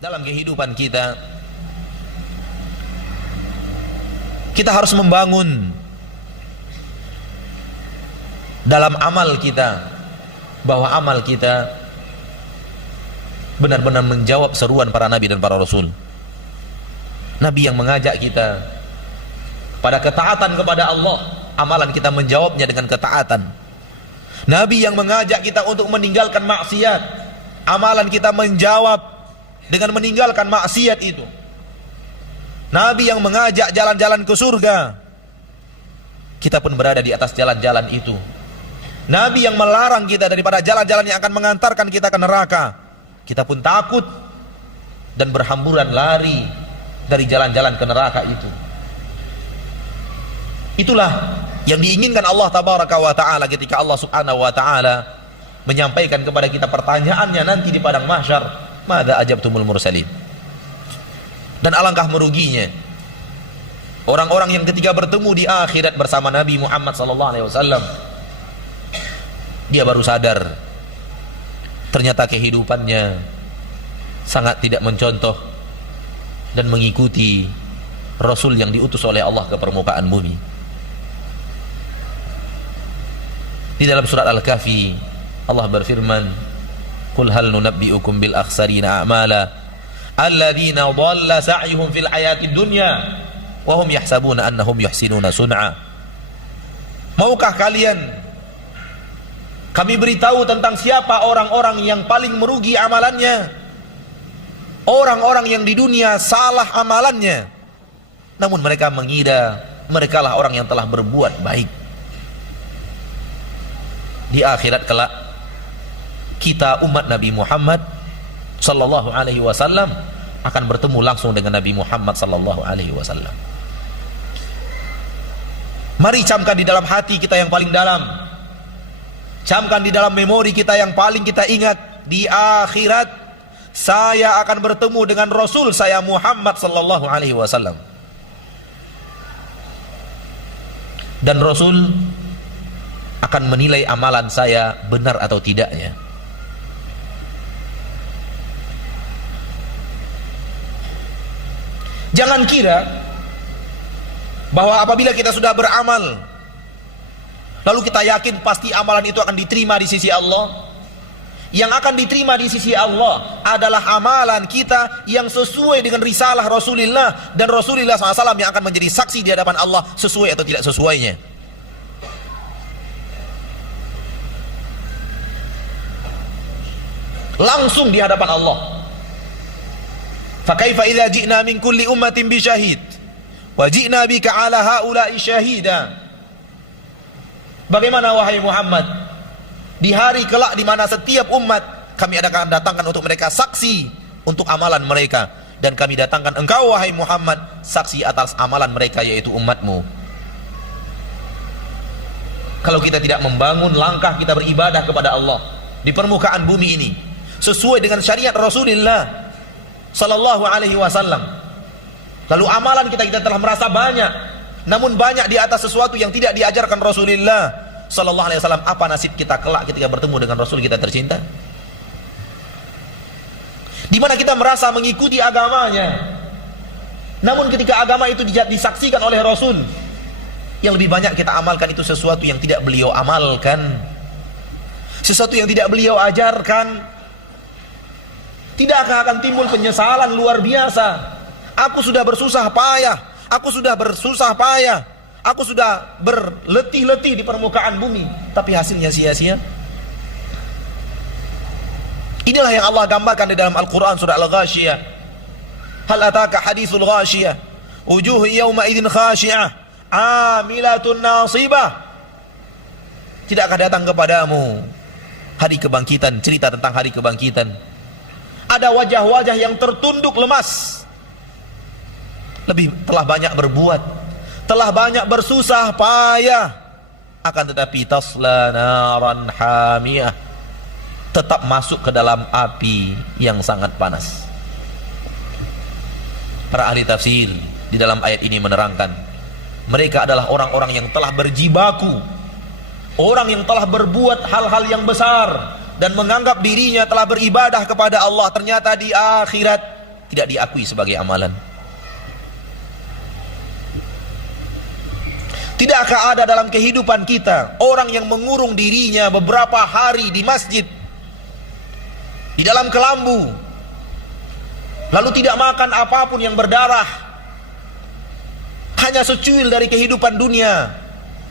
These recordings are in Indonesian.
dalam kehidupan kita, kita harus membangun dalam amal kita, bahwa amal kita benar-benar menjawab seruan para nabi dan para rasul. Nabi yang mengajak kita pada ketaatan kepada Allah, amalan kita menjawabnya dengan ketaatan. Nabi yang mengajak kita untuk meninggalkan maksiat, amalan kita menjawab dengan meninggalkan maksiat itu. Nabi yang mengajak jalan-jalan ke surga, kita pun berada di atas jalan-jalan itu. Nabi yang melarang kita daripada jalan-jalan yang akan mengantarkan kita ke neraka, kita pun takut dan berhamburan lari dari jalan-jalan ke neraka itu. Itulah yang diinginkan Allah tabaraka wa ta'ala ketika Allah subhanahu wa ta'ala menyampaikan kepada kita pertanyaannya nanti di padang mahsyar, madza ajabtumul mursalin. Dan alangkah meruginya orang-orang yang ketika bertemu di akhirat bersama Nabi Muhammad SAW, dia baru sadar ternyata kehidupannya sangat tidak mencontoh dan mengikuti Rasul yang diutus oleh Allah ke permukaan bumi. Di dalam surat Al-Kahfi Allah berfirman, "Qul hal nunabbi'ukum bil akhsarina a'mala alladzina dhalla sa'yuhum fil hayatid dunya wa hum yahsabuna annahum yuhsinuna sun'a." Maukah kalian kami beritahu tentang siapa orang-orang yang paling merugi amalannya? Orang-orang yang di dunia salah amalannya, namun mereka mengira merekalah orang yang telah berbuat baik. Di akhirat kelak, kita umat Nabi Muhammad sallallahu alaihi wasallam akan bertemu langsung dengan Nabi Muhammad sallallahu alaihi wasallam. Mari camkan di dalam hati kita yang paling dalam, camkan di dalam memori kita yang paling kita ingat, di akhirat saya akan bertemu dengan Rasul saya Muhammad sallallahu alaihi wasallam. Dan Rasul akan menilai amalan saya benar atau tidaknya. Jangan kira bahwa apabila kita sudah beramal lalu kita yakin pasti amalan itu akan diterima di sisi Allah. Yang akan diterima di sisi Allah adalah amalan kita yang sesuai dengan risalah Rasulullah, dan Rasulullah SAW yang akan menjadi saksi di hadapan Allah sesuai atau tidak sesuainya. Langsung di hadapan Allah. Fa kaifa idza ji'na min kulli ummatin bi syahid wa ji'na bika 'ala haula'i syahida. Bagaimana wahai Muhammad, di hari kelak di mana setiap umat kami akan datangkan untuk mereka saksi untuk amalan mereka, dan kami datangkan engkau wahai Muhammad saksi atas amalan mereka, yaitu umatmu. Kalau kita tidak membangun langkah kita beribadah kepada Allah di permukaan bumi ini sesuai dengan syariat Rasulullah sallallahu alaihi wasallam, lalu amalan kita telah merasa banyak, namun banyak di atas sesuatu yang tidak diajarkan Rasulullah sallallahu alaihi wasallam, apa nasib kita kelak ketika bertemu dengan Rasul kita tercinta? Di mana kita merasa mengikuti agamanya, namun ketika agama itu disaksikan oleh Rasul, yang lebih banyak kita amalkan itu sesuatu yang tidak beliau amalkan, sesuatu yang tidak beliau ajarkan. Tidakkah akan timbul penyesalan luar biasa? Aku sudah bersusah payah, aku sudah berletih-letih di permukaan bumi, tapi hasilnya sia-sia. Inilah yang Allah gambarkan di dalam Al-Quran surah Al-Ghashiyah. Hal ataka hadithul ghashiyah, wujuh yawma idin khashi'ah, amilatun nasibah. Tidakkah datang kepadamu hari kebangkitan, cerita tentang hari kebangkitan? Ada wajah-wajah yang tertunduk lemas, telah banyak berbuat, telah banyak bersusah payah, akan tetapi tasla naran hamiyah, tetap masuk ke dalam api yang sangat panas. Para ahli tafsir di dalam ayat ini menerangkan, mereka adalah orang-orang yang telah berjibaku, orang yang telah berbuat hal-hal yang besar dan menganggap dirinya telah beribadah kepada Allah. Ternyata di akhirat tidak diakui sebagai amalan. Tidakkah ada dalam kehidupan kita orang yang mengurung dirinya beberapa hari di masjid, di dalam kelambu, lalu tidak makan apapun yang berdarah, hanya secuil dari kehidupan dunia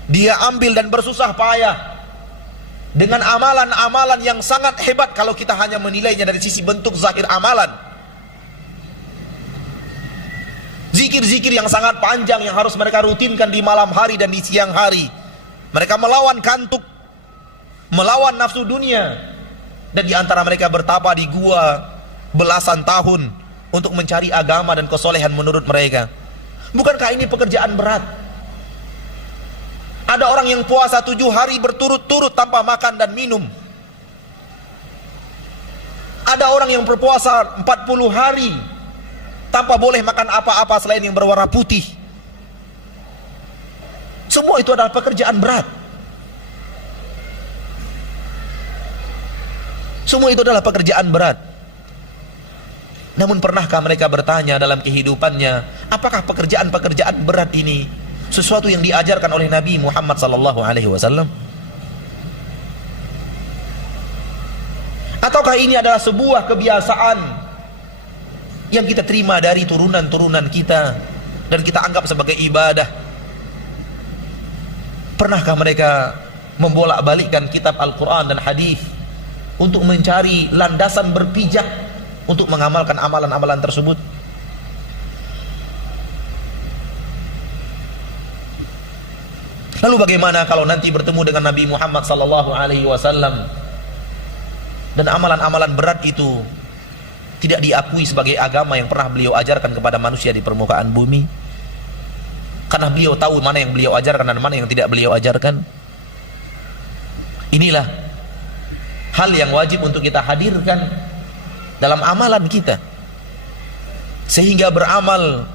dia ambil dan bersusah payah dengan amalan-amalan yang sangat hebat kalau kita hanya menilainya dari sisi bentuk zahir amalan. Zikir-zikir yang sangat panjang yang harus mereka rutinkan di malam hari dan di siang hari. Mereka melawan kantuk, melawan nafsu dunia, dan di antara mereka bertapa di gua belasan tahun untuk mencari agama dan kesolehan menurut mereka. Bukankah ini pekerjaan berat? Ada orang yang puasa 7 hari berturut-turut tanpa makan dan minum. Ada orang yang berpuasa 40 hari tanpa boleh makan apa-apa selain yang berwarna putih. Semua itu adalah pekerjaan berat. Semua itu adalah pekerjaan berat. Namun pernahkah mereka bertanya dalam kehidupannya, apakah pekerjaan-pekerjaan berat ini sesuatu yang diajarkan oleh Nabi Muhammad SAW? Ataukah ini adalah sebuah kebiasaan yang kita terima dari turunan-turunan kita dan kita anggap sebagai ibadah? Pernahkah mereka membolak-balikkan kitab Al-Quran dan hadis untuk mencari landasan berpijak untuk mengamalkan amalan-amalan tersebut? Lalu bagaimana kalau nanti bertemu dengan Nabi Muhammad SAW dan amalan-amalan berat itu tidak diakui sebagai agama yang pernah beliau ajarkan kepada manusia di permukaan bumi? Karena beliau tahu mana yang beliau ajarkan dan mana yang tidak beliau ajarkan. Inilah hal yang wajib untuk kita hadirkan dalam amalan kita, sehingga beramal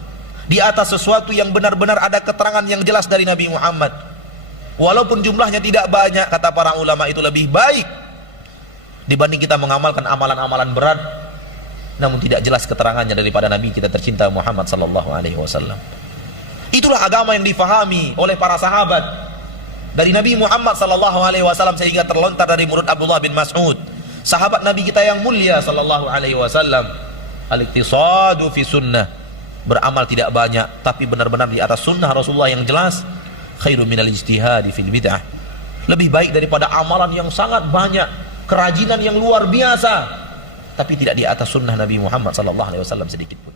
di atas sesuatu yang benar-benar ada keterangan yang jelas dari Nabi Muhammad. Walaupun jumlahnya tidak banyak, kata para ulama, itu lebih baik dibanding kita mengamalkan amalan-amalan berat namun tidak jelas keterangannya daripada Nabi kita tercinta Muhammad SAW. Itulah agama yang difahami oleh para sahabat dari Nabi Muhammad SAW, sehingga terlontar dari mulut Abdullah bin Mas'ud, sahabat Nabi kita yang mulia SAW, al-iqtisadu fi sunnah, beramal tidak banyak tapi benar-benar di atas sunnah Rasulullah yang jelas, khairu minal ijtihadi fil bid'ah, lebih baik daripada amalan yang sangat banyak, kerajinan yang luar biasa tapi tidak di atas sunnah Nabi Muhammad SAW sedikit pun.